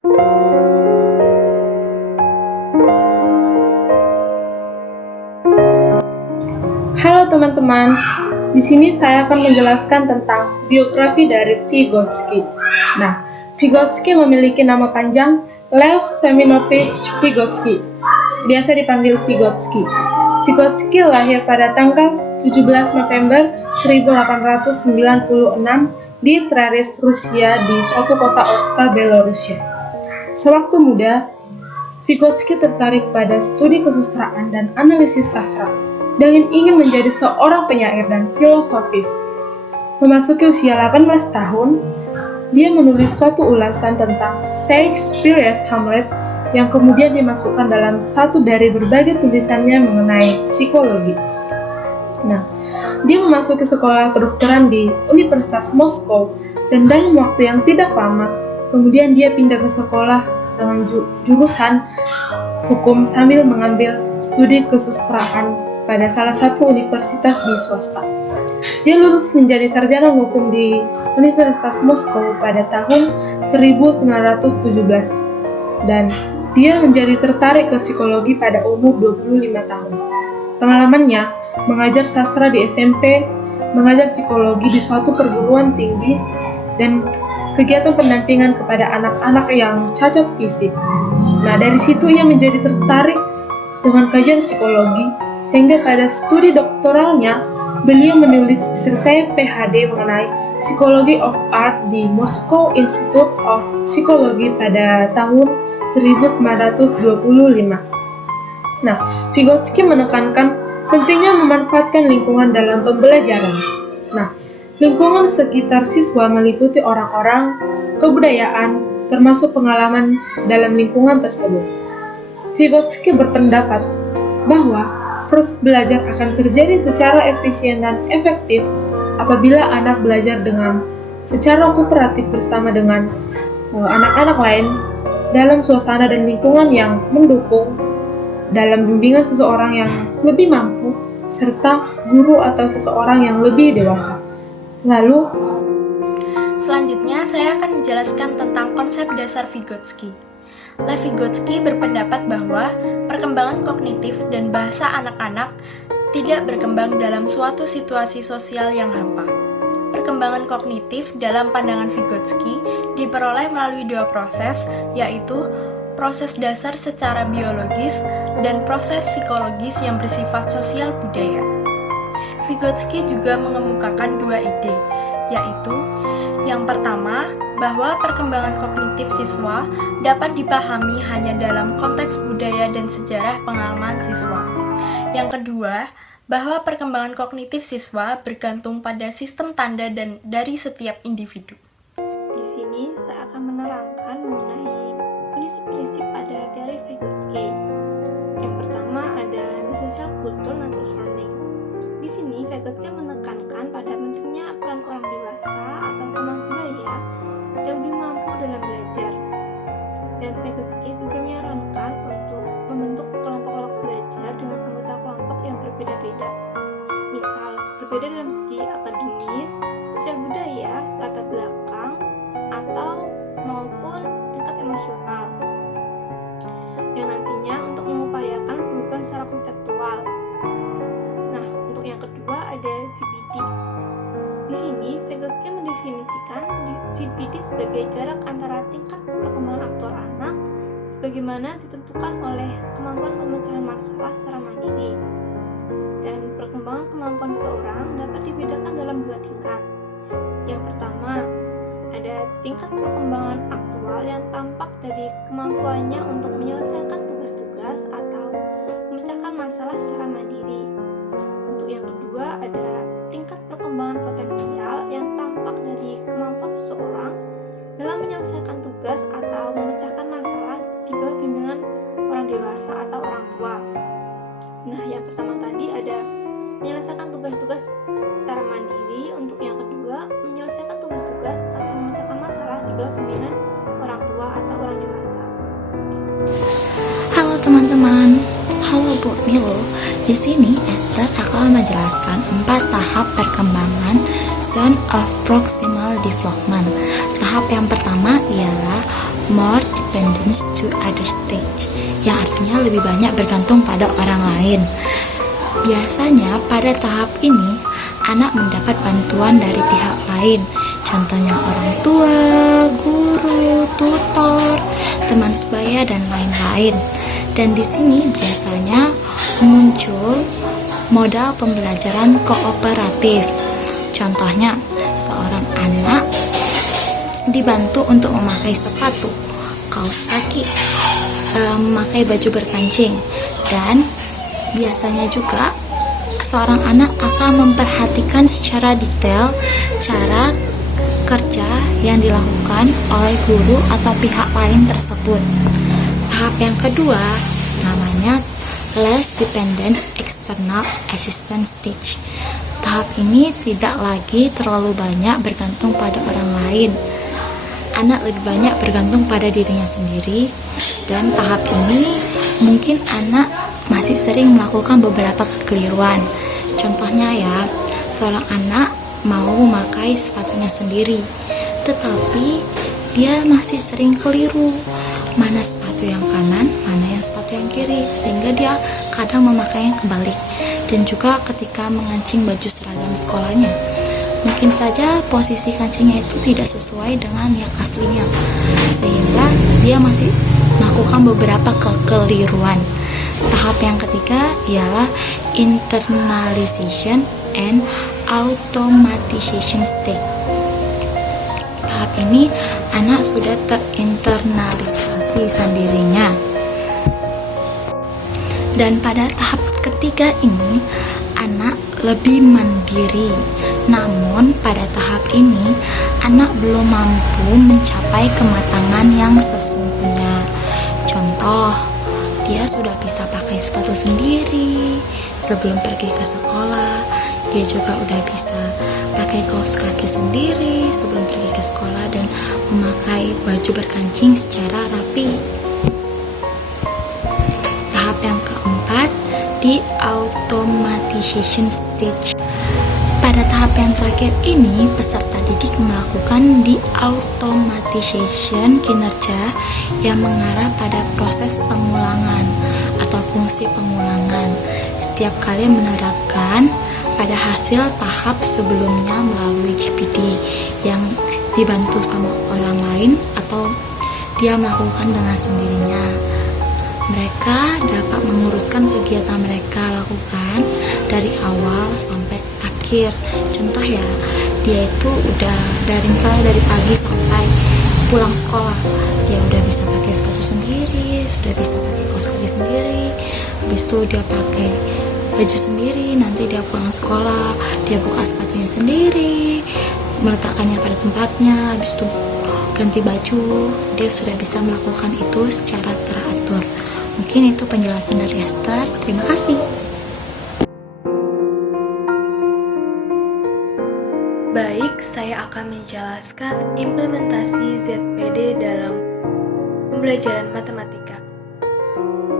Halo teman-teman, di sini saya akan menjelaskan tentang biografi dari Vygotsky. Nah, Vygotsky memiliki nama panjang Lev Seminovich Vygotsky, biasa dipanggil Vygotsky. Vygotsky lahir pada tanggal 17 November 1896 di Treris, Rusia, di suatu kota Orska, Belarusia. Sewaktu muda, Vygotsky tertarik pada studi kesusastraan dan analisis sastra, dan ingin menjadi seorang penyair dan filosofis. Memasuki usia 18 tahun, dia menulis suatu ulasan tentang Shakespeare's Hamlet yang kemudian dimasukkan dalam satu dari berbagai tulisannya mengenai psikologi. Nah, dia memasuki sekolah kedokteran di Universitas Moskow, dan dalam waktu yang tidak lama, kemudian dia pindah ke sekolah dengan jurusan hukum sambil mengambil studi kesusastraan pada salah satu universitas di swasta. Dia lulus menjadi sarjana hukum di Universitas Moskow pada tahun 1917, dan dia menjadi tertarik ke psikologi pada umur 25 tahun. Pengalamannya mengajar sastra di SMP, mengajar psikologi di suatu perguruan tinggi, dan kegiatan pendampingan kepada anak-anak yang cacat fisik. Nah, dari situ ia menjadi tertarik dengan kajian psikologi, sehingga pada studi doktoralnya, beliau menulis disertai PhD mengenai Psychology of Art di Moscow Institute of Psychology pada tahun 1925. Nah, Vygotsky menekankan pentingnya memanfaatkan lingkungan dalam pembelajaran. Nah, lingkungan sekitar siswa meliputi orang-orang, kebudayaan, termasuk pengalaman dalam lingkungan tersebut. Vygotsky berpendapat bahwa proses belajar akan terjadi secara efisien dan efektif apabila anak belajar dengan secara kooperatif bersama dengan anak-anak lain dalam suasana dan lingkungan yang mendukung, dalam bimbingan seseorang yang lebih mampu, serta guru atau seseorang yang lebih dewasa. Lalu, selanjutnya saya akan menjelaskan tentang konsep dasar Vygotsky. Lev Vygotsky berpendapat bahwa perkembangan kognitif dan bahasa anak-anak tidak berkembang dalam suatu situasi sosial yang hampa. Perkembangan kognitif dalam pandangan Vygotsky diperoleh melalui dua proses, yaitu proses dasar secara biologis dan proses psikologis yang bersifat sosial budaya. Vygotsky juga mengemukakan dua ide, yaitu yang pertama, bahwa perkembangan kognitif siswa dapat dipahami hanya dalam konteks budaya dan sejarah pengalaman siswa. Yang kedua, bahwa perkembangan kognitif siswa bergantung pada sistem tanda dan dari setiap individu. Di sini saya akan menerangkan mengenai prinsip-prinsip pada teori Vygotsky. Yang pertama ada social culture natural learning. Di sini Vygotsky menekankan pada pentingnya peran orang dewasa atau teman sebaya yang lebih mampu dalam belajar. Dan Vygotsky juga menyarankan untuk membentuk kelompok-kelompok belajar dengan anggota kelompok yang berbeda-beda. Misal, berbeda dalam segi akademis, sosial budaya, latar belakang, atau maupun tingkat emosional. Yang nantinya untuk mengupayakan perubahan secara konseptual. Nah, untuk yang kedua ada CBD. Di sini, Vygotsky mendefinisikan CBD sebagai jarak antara tingkat perkembangan aktual anak sebagaimana ditentukan oleh kemampuan pemecahan masalah secara mandiri. Dan perkembangan kemampuan seorang dapat dibedakan dalam dua tingkat. Yang pertama, ada tingkat perkembangan aktual yang tampak dari kemampuannya untuk menyelesaikan tugas-tugas atau memecahkan masalah secara mandiri. Untuk yang kedua, ada tingkat perkembangan potensial yang tampak dari kemampuan seseorang dalam menyelesaikan tugas atau memecahkan masalah di bawah bimbingan orang dewasa atau orang tua. Nah, yang pertama tadi ada menyelesaikan tugas-tugas secara mandiri. Untuk yang kedua, menyelesaikan tugas-tugas atau memecahkan masalah di bawah bimbingan orang tua atau orang dewasa. Halo teman-teman, halo Bu Milo. Di sini Esther akan menjelaskan 4 tahap perkembangan zone of proximal development. Tahap yang pertama ialah more dependence to other stage, yang artinya lebih banyak bergantung pada orang lain. Biasanya pada tahap ini, anak mendapat bantuan dari pihak lain, contohnya orang tua, guru, tutor, teman sebaya, dan lain-lain. Dan di sini biasanya muncul modal pembelajaran kooperatif. Contohnya, seorang anak dibantu untuk memakai sepatu, kaos kaki, memakai baju berkancing, dan biasanya juga seorang anak akan memperhatikan secara detail cara kerja yang dilakukan oleh guru atau pihak lain tersebut. Tahap yang kedua namanya less dependence external assistance stage. Tahap ini tidak lagi terlalu banyak bergantung pada orang lain. Anak lebih banyak bergantung pada dirinya sendiri, dan tahap ini mungkin anak masih sering melakukan beberapa kekeliruan. Contohnya ya, seorang anak mau memakai sepatunya sendiri, tetapi dia masih sering keliru mana sepatu yang kanan, mana yang sepatu yang kiri, sehingga dia kadang memakainya kebalik. Dan juga ketika mengancing baju seragam sekolahnya, mungkin saja posisi kancingnya itu tidak sesuai dengan yang aslinya, sehingga dia masih melakukan beberapa kekeliruan. Tahap yang ketiga ialah internalization and automatization stage. Tahap ini anak sudah terinternalisasi sendirinya. Dan pada tahap ketiga ini anak lebih mandiri. Namun pada tahap ini anak belum mampu mencapai kematangan yang sesungguhnya. Contoh, dia sudah bisa pakai sepatu sendiri sebelum pergi ke sekolah. Dia juga udah bisa pakai kaos kaki sendiri sebelum pergi ke sekolah dan memakai baju berkancing secara rapi. Tahap yang keempat di automatization stage. Pada tahap yang terakhir ini, peserta didik melakukan di automatization kinerja yang mengarah pada proses pengulangan atau fungsi pengulangan. Setiap kali menerapkan pada hasil tahap sebelumnya melalui GPD yang dibantu sama orang lain atau dia melakukan dengan sendirinya. Mereka dapat mengurutkan kegiatan mereka lakukan dari awal sampai akhir. Contoh ya, dia itu udah misalnya dari pagi sampai pulang sekolah, dia udah bisa pakai sepatu sendiri, sudah bisa pakai kaos kaki sendiri, habis itu dia pakai baju sendiri, nanti dia pulang sekolah, dia buka sepatunya sendiri, meletakkannya pada tempatnya, habis itu ganti baju, dia sudah bisa melakukan itu secara teratur. Mungkin itu penjelasan dari Esther. Terima kasih. Baik, saya akan menjelaskan implementasi ZPD dalam pembelajaran matematika.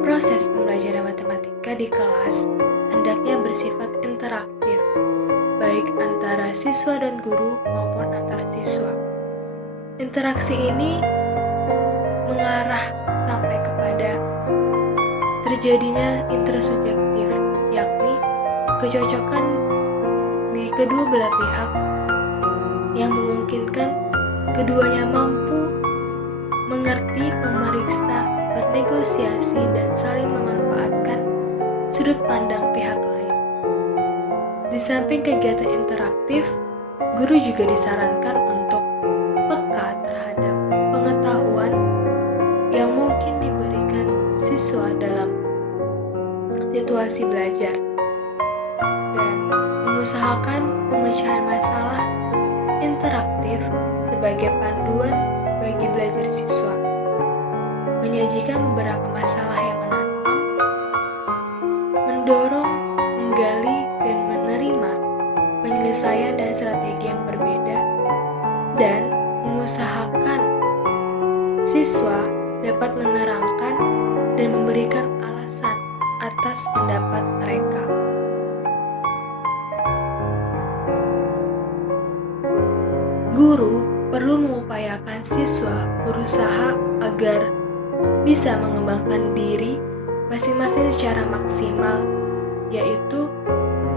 Proses pembelajaran matematika di kelas hendaknya bersifat interaktif, baik antara siswa dan guru maupun antar siswa. Interaksi ini mengarah sampai kepada terjadinya intersubjektif, yakni kecocokan di kedua belah pihak yang memungkinkan keduanya mampu mengerti, memeriksa, bernegosiasi, dan saling memanfaatkan sudut pandang pihak lain. Di samping kegiatan interaktif, guru juga disarankan untuk peka terhadap pengetahuan yang mungkin diberikan siswa dalam situasi belajar dan mengusahakan pemecahan masalah interaktif sebagai panduan bagi belajar siswa, menyajikan beberapa masalah yang menantang, mendorong, menggali, dan menerima penyelesaian dan strategi yang berbeda, dan mengusahakan siswa dapat menerangkan dan memberikan alasan atas pendapat mereka. Guru perlu mengupayakan siswa berusaha agar bisa mengembangkan diri masing-masing secara maksimal, yaitu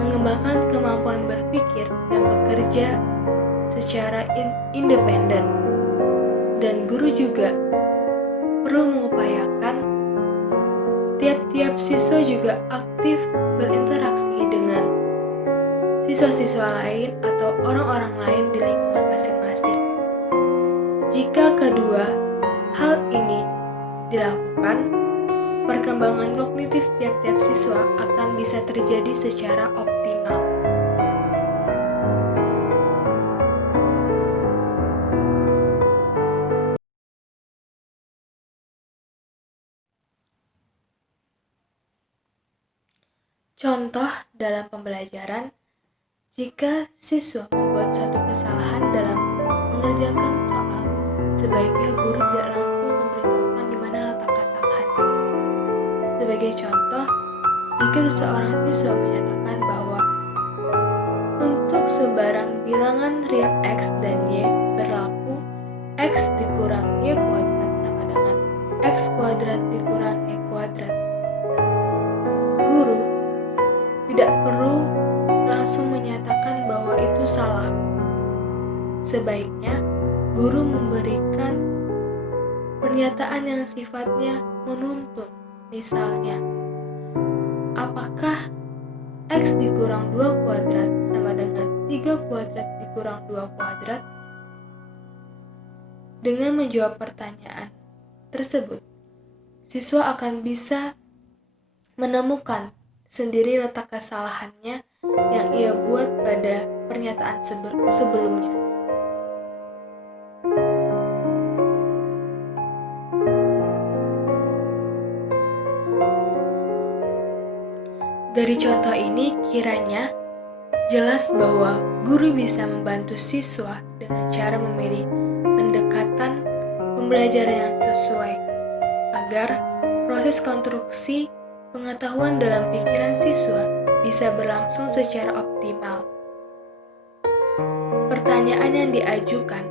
mengembangkan kemampuan berpikir dan bekerja secara independen. Dan guru juga perlu mengupayakan tiap-tiap siswa juga aktif berinteraksi dengan siswa-siswa lain atau orang-orang lain di lingkungan masing-masing. Jika kedua hal ini dilakukan, perkembangan kognitif tiap-tiap siswa akan bisa terjadi secara optimal. Contoh dalam pembelajaran, jika siswa membuat suatu kesalahan dalam mengerjakan soal, sebaiknya guru tidak langsung memberitahukan di mana letak kesalahan. Sebagai contoh, jika seseorang siswa menyatakan bahwa untuk sebarang bilangan real X dan Y berlaku X dikurang Y kuadrat sama dengan X kuadrat dikurang Y kuadrat. Guru tidak perlu langsung menyatakan bahwa itu salah. Sebaiknya, guru memberikan pernyataan yang sifatnya menuntun. Misalnya, apakah X dikurang 2 kuadrat sama dengan 3 kuadrat dikurang 2 kuadrat? Dengan menjawab pertanyaan tersebut, siswa akan bisa menemukan sendiri letak kesalahannya yang ia buat pada pernyataan sebelumnya. Dari contoh ini kiranya jelas bahwa guru bisa membantu siswa dengan cara memilih pendekatan pembelajaran yang sesuai agar proses konstruksi pengetahuan dalam pikiran siswa bisa berlangsung secara optimal. Pertanyaan yang diajukan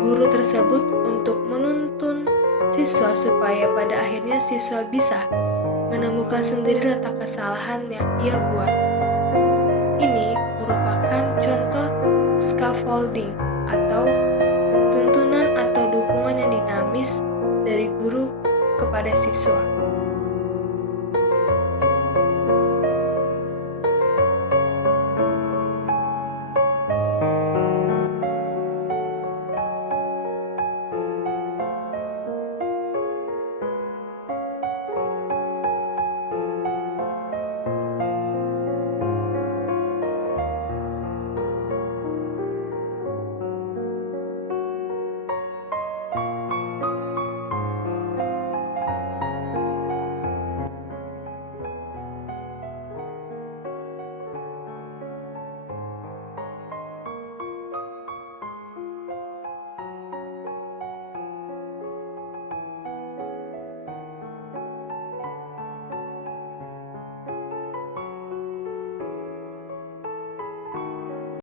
guru tersebut untuk menuntun siswa supaya pada akhirnya siswa bisa menemukan sendiri letak kesalahan yang ia buat. Ini merupakan contoh scaffolding atau tuntunan atau dukungan yang dinamis dari guru kepada siswa.